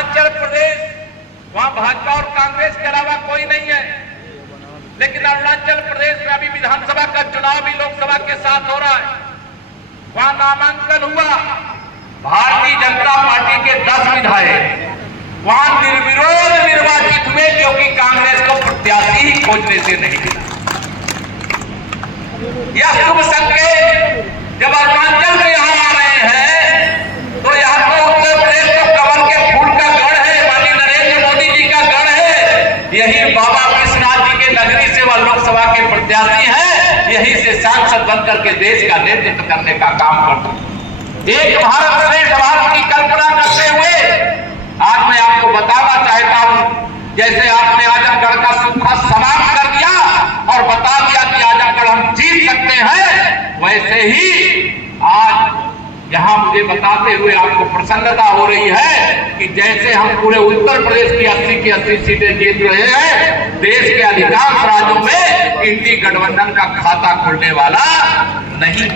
अरुणाचल प्रदेश, वहां भाजपा और कांग्रेस के अलावा कोई नहीं है, लेकिन अरुणाचल प्रदेश में अभी विधानसभा का चुनाव भी लोकसभा के साथ हो रहा है। वहां नामांकन हुआ, भारतीय जनता पार्टी के 10 विधायक वहां निर्विरोध निर्वाचित हुए, क्योंकि कांग्रेस को प्रत्याशी ही खोजने से नहीं मिला। यह शुभ संकेत जब अरुणाचल में यहां आ रहे हैं, तो यहां तो उत्तर प्रदेश तो कमल के फूल का गढ़ है, माननीय नरेंद्र मोदी जी का गढ़ है। यही बाबा विश्वनाथ जी के नगरी से वह लोकसभा के प्रत्याशी हैं, यही से सांसद बनकर के देश का नेतृत्व करने का काम करते हैं। एक भारत श्रेष्ठ भारत की कल्पना करते हुए आज मैं आपको बताना चाहता हूं, जैसे आपने आजमगढ़ का सूखा समाप्त कर दिया और बता दिया कि आजमगढ़ हम जीत सकते हैं, वैसे ही आज यहां मुझे बताते हुए आपको प्रसन्नता हो रही है कि जैसे हम पूरे उत्तर प्रदेश की 80 की 80 सीटें जीत रहे हैं, देश के अधिकांश राज्यों में इंडी गठबंधन का खाता खुलने वाला नहीं।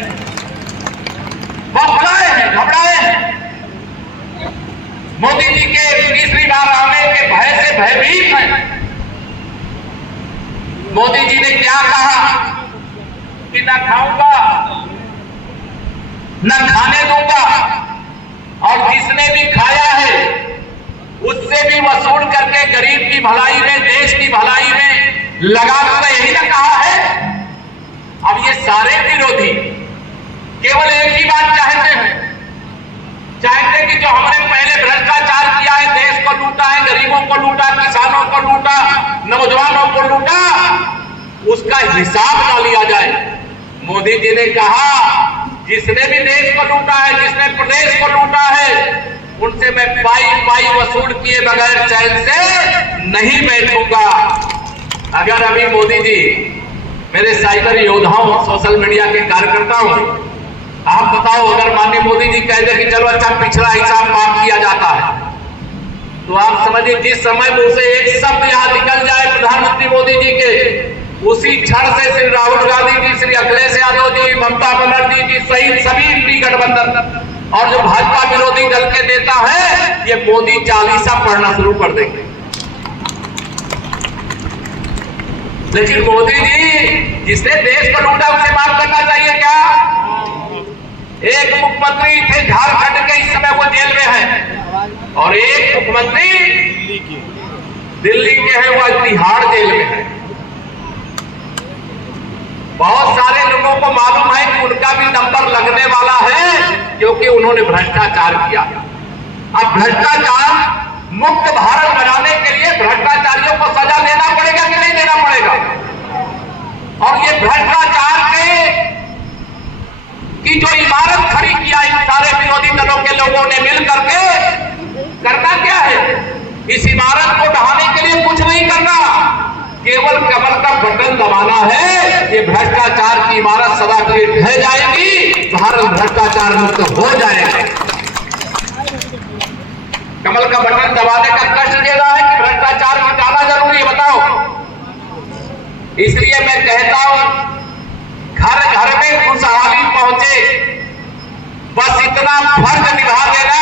वो घबराए हैं, मोदी जी के तीसरी बार आने के भय से भयभीत हैं। मोदी जी ने क्या कहा कि न खाऊंगा न खाने दूंगा, और जिसने भी खाया है उससे भी वसूल करके गरीब की भलाई में, देश की भलाई में लगा दूंगा, यही ना कहा है। अब ये सारे विरोधी केवल एक ही बात चाहते हैं कि जो हमने पहले भ्रष्टाचार किया है, देश को लूटा है, गरीबों को लूटा, किसानों को लूटा, नौजवानों को लूटा, उसका हिसाब ना लिया जाए। मोदी जी ने कहा जिसने भी देश को लूटा है, जिसने प्रदेश को लूटा है, उनसे मैं पाई पाई वसूल किए बगैर चैन से नहीं बैठूंगा। अगर अभी मोदी जी, मेरे साइबर योद्धाओं, सोशल मीडिया के कार्यकर्ताओं, आप बताओ, अगर माननीय मोदी जी कह दे कि चलो अच्छा पिछला हिसाब माफ किया जाता है, तो आप समझिए जिस समय मुंह से एक शब्द यहां निकल जाए प्रधानमंत्री मोदी जी के, उसी क्षण से श्री राहुल गांधी जी, श्री अखिलेश यादव जी, ममता बनर्जी जी सहित सभी इंडी गठबंधन और जो भाजपा विरोधी दल के नेता हैं, ये मोदी चालीसा पढ़ना शुरू कर देंगे। लेकिन मोदी जी, जिसने देश को लूटा उसे माफ करना चाहिए क्या? एक मुख्यमंत्री थे झारखंड के, इस समय वो जेल में है, और एक मुख्यमंत्री दिल्ली के हैं, वो तिहाड़ जेल में है। बहुत सारे लोगों को मालूम है कि उनका भी नंबर लगने वाला है, क्योंकि उन्होंने भ्रष्टाचार किया। अब भ्रष्टाचार मुक्त भारत बनाने के लिए भ्रष्टाचारियों को सजा देना पड़ेगा कि नहीं देना पड़ेगा? और ये भ्रष्टाचार की जो इमारत खड़ी किया इन सारे विरोधी दलों के लोगों ने मिल करके, करना क्या है? इस इमारत को ढहाने के लिए कुछ नहीं करना, केवल कमल का बटन दबाना है। ये भ्रष्टाचार की इमारत सदा के लिए ढह जाएगी, भारत भ्रष्टाचार मुक्त हो जाएगा। कमल का बटन दबाने का कष्ट देना है कि भ्रष्टाचार मिटाना जरूरी है, बताओ। इसलिए मैं कहता हूं, घर घर में खुशहाली पहुंचे, बस इतना फर्ज निभा देना,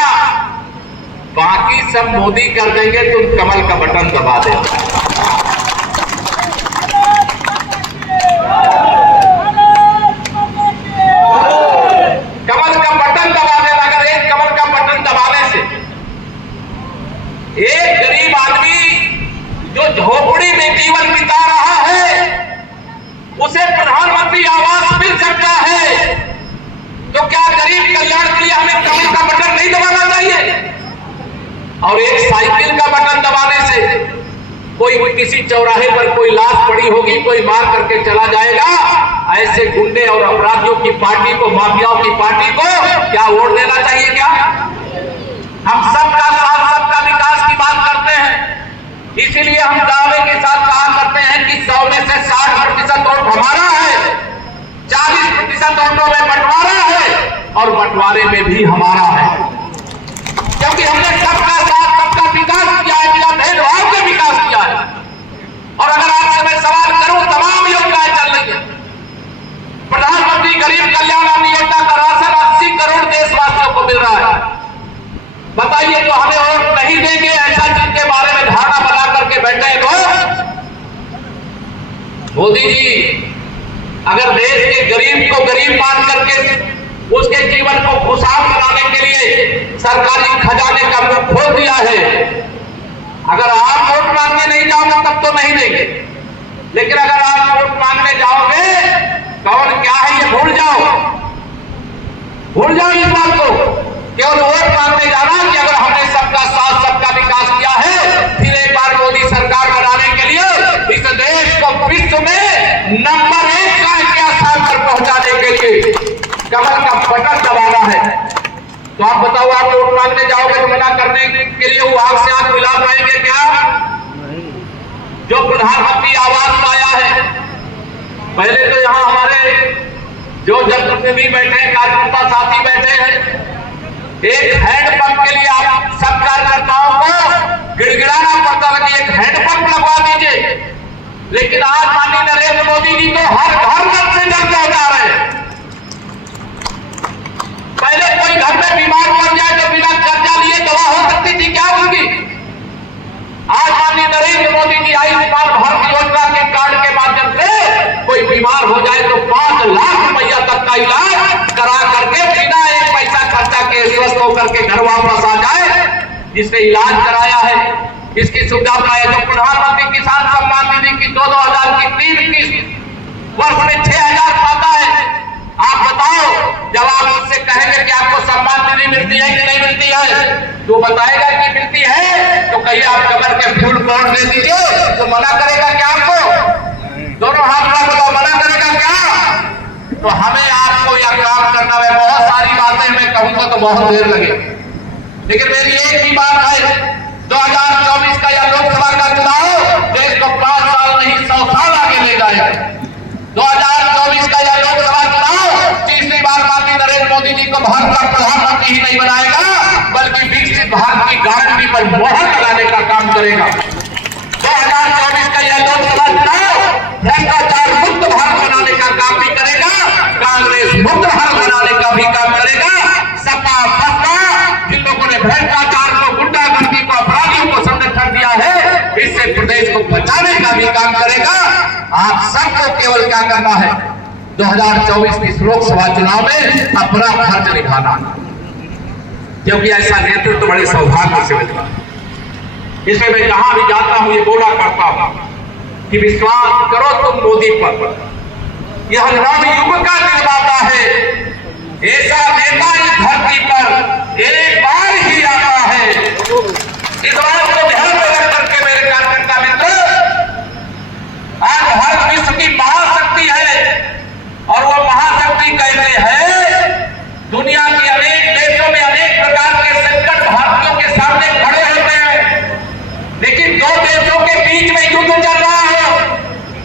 बाकी सब मोदी कर देंगे, तुम कमल का बटन दबा देना। कमल का बटन दबा देना। अगर एक कमल का बटन दबाने से एक गरीब आदमी जो झोपड़ी में जीवन बिता रहा है, उसे प्रधानमंत्री आवास मिल सकता है, तो क्या गरीब कल्याण के लिए हमें कमल का बटन नहीं दबाना चाहिए? और एक साइकिल का बटन दबाने से कोई किसी चौराहे पर कोई लाश पड़ी होगी, कोई मार करके चला जाएगा, ऐसे गुंडे और अपराधियों की पार्टी को, माफियाओं की पार्टी को क्या वोट देना चाहिए? क्या हम सबका साथ, सबका विकास की बात करते हैं, इसीलिए हम दावे के साथ कहा करते हैं कि 100 में से 60% वोट हमारा है, 40% वोटों में बंटवारा है, और बंटवारे में भी हमारा है, क्योंकि हमने सबका साथ, सबका विकास किया है, बिना भेदभाव के विकास किया है। और अगर आपसे मैं सवाल करूं, तमाम योजनाएं चल रही है, प्रधानमंत्री गरीब कल्याण अन्न योजना का राशन 80 करोड़ देशवासियों को मिल रहा है, बताइए तो हमें वोट नहीं देंगे गए लोग। मोदी जी अगर देश के गरीब को गरीब मान करके उसके जीवन को खुशहाल बनाने के लिए सरकारी खजाने का मुंह खोल दिया है, अगर आप वोट मांगने नहीं जाओगे तब तो नहीं देंगे, लेकिन अगर आप वोट मांगने जाओगे कौन क्या है ये भूल जाओ इस बात को। केवल वोट मांगने जाना कि अगर हमने सबका साथ सबका विकास किया है, फिर एक बार मोदी सरकार बनाने के लिए इस देश को विश्व में नंबर 1 का स्थान पर पहुंचाने के लिए कमल का बटन दबाना है। तो आप बताओ, आप वोट मांगने जाओगे तो मना करने के लिए वो आग से आग मिला पाएंगे क्या? जो प्रधानमंत्री आवास लाया है, पहले तो यहां हमारे जो जनप्रतिनिधि बैठे हैं, कार्यकर्ता साथी बैठे हैं, एक हैंडपंप के लिए आप सब कार्यकर्ताओं को गिड़गिड़ाना पड़ता था कि एक हैंडपंप लगवा दीजिए, लेकिन आज माननीय नरेंद्र मोदी जी तो हर घर घर से जल पहुंचा रहे हैं। पहले कोई घर में बीमार पड़ जाए तो बिना कर्जा लिए दवा हो सकती थी क्या उनकी? आज माननीय नरेंद्र मोदी जी आयुष्मान भारत योजना के कार्ड के माध्यम से कोई बीमार हो जाए तो 5 लाख रुपया तक का इलाज करा करके बिना एक पैसा खर्चा के स्वस्थ होकर के घर वापस आ जाए, जिसने इलाज कराया है। इसकी सुविधा पाए जो प्रधानमंत्री किसान सम्मान निधि की 2-2 हजार की 3 किस्त वर्ष में 6,000 पाता है। आप बताओ, जब आप उससे कहेंगे कि आपको सम्मान निधि मिलती है कि नहीं मिलती है, तो बताएगा कि मिलती है, तो कहिए आप कमर के फूल कौन दे दीजिए, तो मना करेगा क्या आपको? दोनों हाथ में बताओ, मना करेगा क्या? तो हमें आपको यह काम करना है। बहुत सारी बातें मैं कहूंगा तो बहुत देर लगे, लेकिन मेरी एक ही बात है, 2024 का यह लोकसभा का चुनाव देश को 5 साल नहीं 100 साल आगे ले जाएगा। 2024 का यह लोकसभा चुनाव तीसरी बार माननीय नरेंद्र मोदी जी को भारत का प्रधानमंत्री ही नहीं बनाएगा, बल्कि विकसित भारत की गारंटी पर मोहर लगाने का काम करेगा। 2024 का यह लोकसभा चुनाव भ्रष्टाचार मुक्त भारत बनाने का काम भी करेगा, कांग्रेस मुक्त भारत बनाने का भी काम करेगा। सपा बसपा जिन लोगों ने भ्रष्टाचार को, गुंडागर्दी को, अपराधियों को संरक्षण दिया है, इससे प्रदेश को बचाने का भी काम करेगा। आप सबको केवल क्या करना है, 2024 की लोकसभा चुनाव में अपना फर्ज निभाना, क्योंकि ऐसा नेतृत्व तो बड़े सौभाग्य से मिलता। इसमें मैं जहां भी जाता हूं ये बोला करता हूं कि विश्वास करो तुम मोदी पर, यह नवयुग का निर्माता है, ऐसा नेता इस धरती पर एक बार ही आता है। इस बात को ध्यान में रख करके मेरे कार्यकर्ता मित्र, आज भारत विश्व की महाशक्ति है, और वो महाशक्ति कैसे है? दुनिया के अनेक देशों में अनेक प्रकार के संकट भारतीयों के सामने खड़े होते हैं, लेकिन 2 देशों के बीच में युद्ध चल रहा है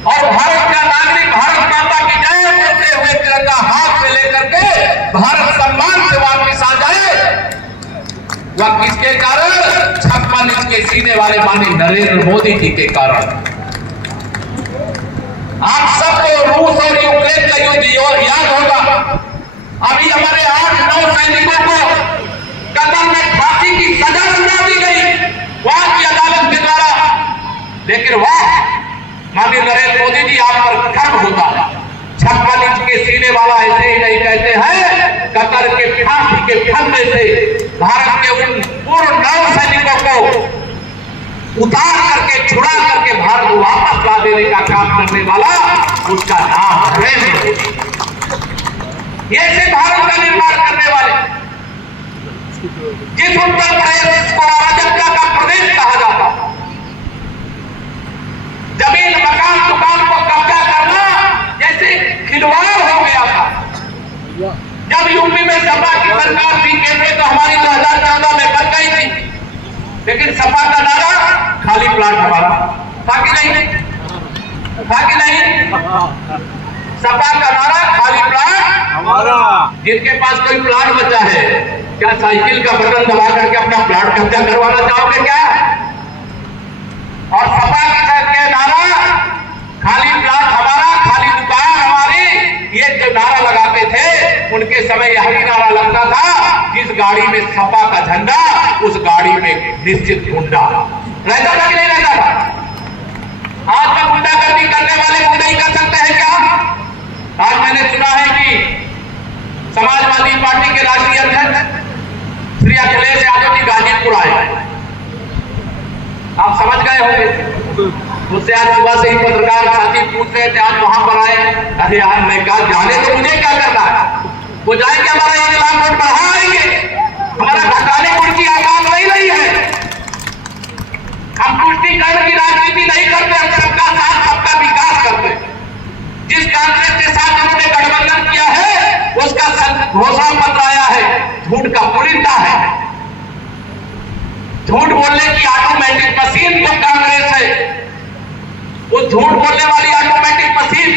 और भारत का नागरिक भारत माता की जय बोलते हुए तिरंगा हाथ में लेकर के भारत सम्मान से वापस आ जाए, वह किसके कारण? 56 इंच के सीने वाले माननीय नरेंद्र मोदी जी के कारण। आप सबको रूस और यूक्रेन का युद्ध याद होगा। अभी हमारे 8-9 सैनिकों को कतर में फांसी की सजा सुना दी गई वहां की अदालत के द्वारा, लेकिन वाह माननीय नरेंद्र मोदी जी आप पर गर्व होता है। 56 इंच के सीने वाला ऐसे ही नहीं कहते हैं, कतर के फांसी के फंदे से भारत के उन पूर्व 9 सैनिकों को उतार करके, छुड़ा करके भारत को वापस ला देने का काम करने वाला, उसका नाम नरेंद्र मोदी। ये से भारत का निर्माण करने वाले, जिस उत्तर प्रदेश को अराजकता का प्रदेश कहा जाता, जमीन मकान दुकान को कब्जा करना जैसे खिलवाड़ हो गया था। जब यूपी में सपा की सरकार थी, केंद्र तो हमारी 2014 में बन गई थी, लेकिन सपा का नारा खाली प्लाट हमारा था कि नहीं? था कि नहीं? सपा का नारा खाली प्लाट हमारा। जिनके पास कोई प्लाट बचा है, क्या साइकिल का बटन दबा करके अपना प्लाट कब्जा करवाना चाहोगे क्या? और सपा के नारा खाली प्लाट हमारा, खाली दुकान हमारी, ये जो नारा लगाते थे उनके समय यही नारा लगता था, जिस गाड़ी में सपा का झंडा उस गाड़ी में निश्चित गुंडा रहता था कि नहीं रहता था? आज तक गुंडागर्दी करने वाले गुंडा ही कर सकते हैं क्या? आज मैंने सुना है कि समाजवादी पार्टी के राष्ट्रीय अध्यक्ष श्री अखिलेश यादव जी गाजीपुर आए, आप समझ गए होंगे। मुझसे आज सुबह से ही पत्रकार साथी पूछ रहे थे आज वहां पर आए। अरे यार मैं कहा जाने तो मुझे क्या करना है, वो जाएंगे हमारा 1 लाख वोट बढ़ाएंगे, हमारा घटाने कुर्सी आसान नहीं रही है। हम तुष्टीकरण की राजनीति नहीं करते, हम सबका साथ सबका विकास करते। जिस कांग्रेस के साथ उन्होंने गठबंधन किया है उसका घोषणा पत्र आया है, झूठ का पुलिंदा है। झूठ बोलने की ऑटोमेटिक मशीन जो कांग्रेस है, वो झूठ बोलने वाली ऑटोमेटिक मशीन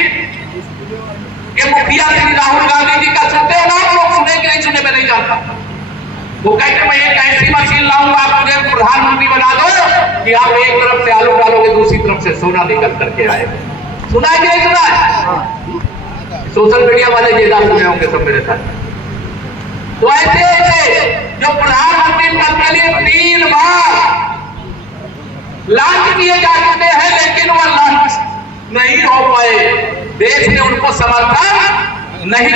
के मुखिया श्री राहुल गांधी जी का सुनते हो ना, लोग सुने कि नहीं सुने मैं नहीं जानता। वो कहते मैं एक ऐसी मशीन लाऊंगा आप मुझे प्रधानमंत्री बना दो कि आप एक तरफ से आलू डालोगे दूसरी तरफ से सोना निकल करके आएगा। सुना है कि नहीं सुना है? सोशल मीडिया वाले ज्यादा सुने होंगे सब मेरे साथ। तो ऐसे ऐसे जो प्रधानमंत्री पद के लिए 3 बार लॉन्च किए जा चुके हैं लेकिन वह लॉन्च नहीं हो पाए, देश ने उनको समर्थन नहीं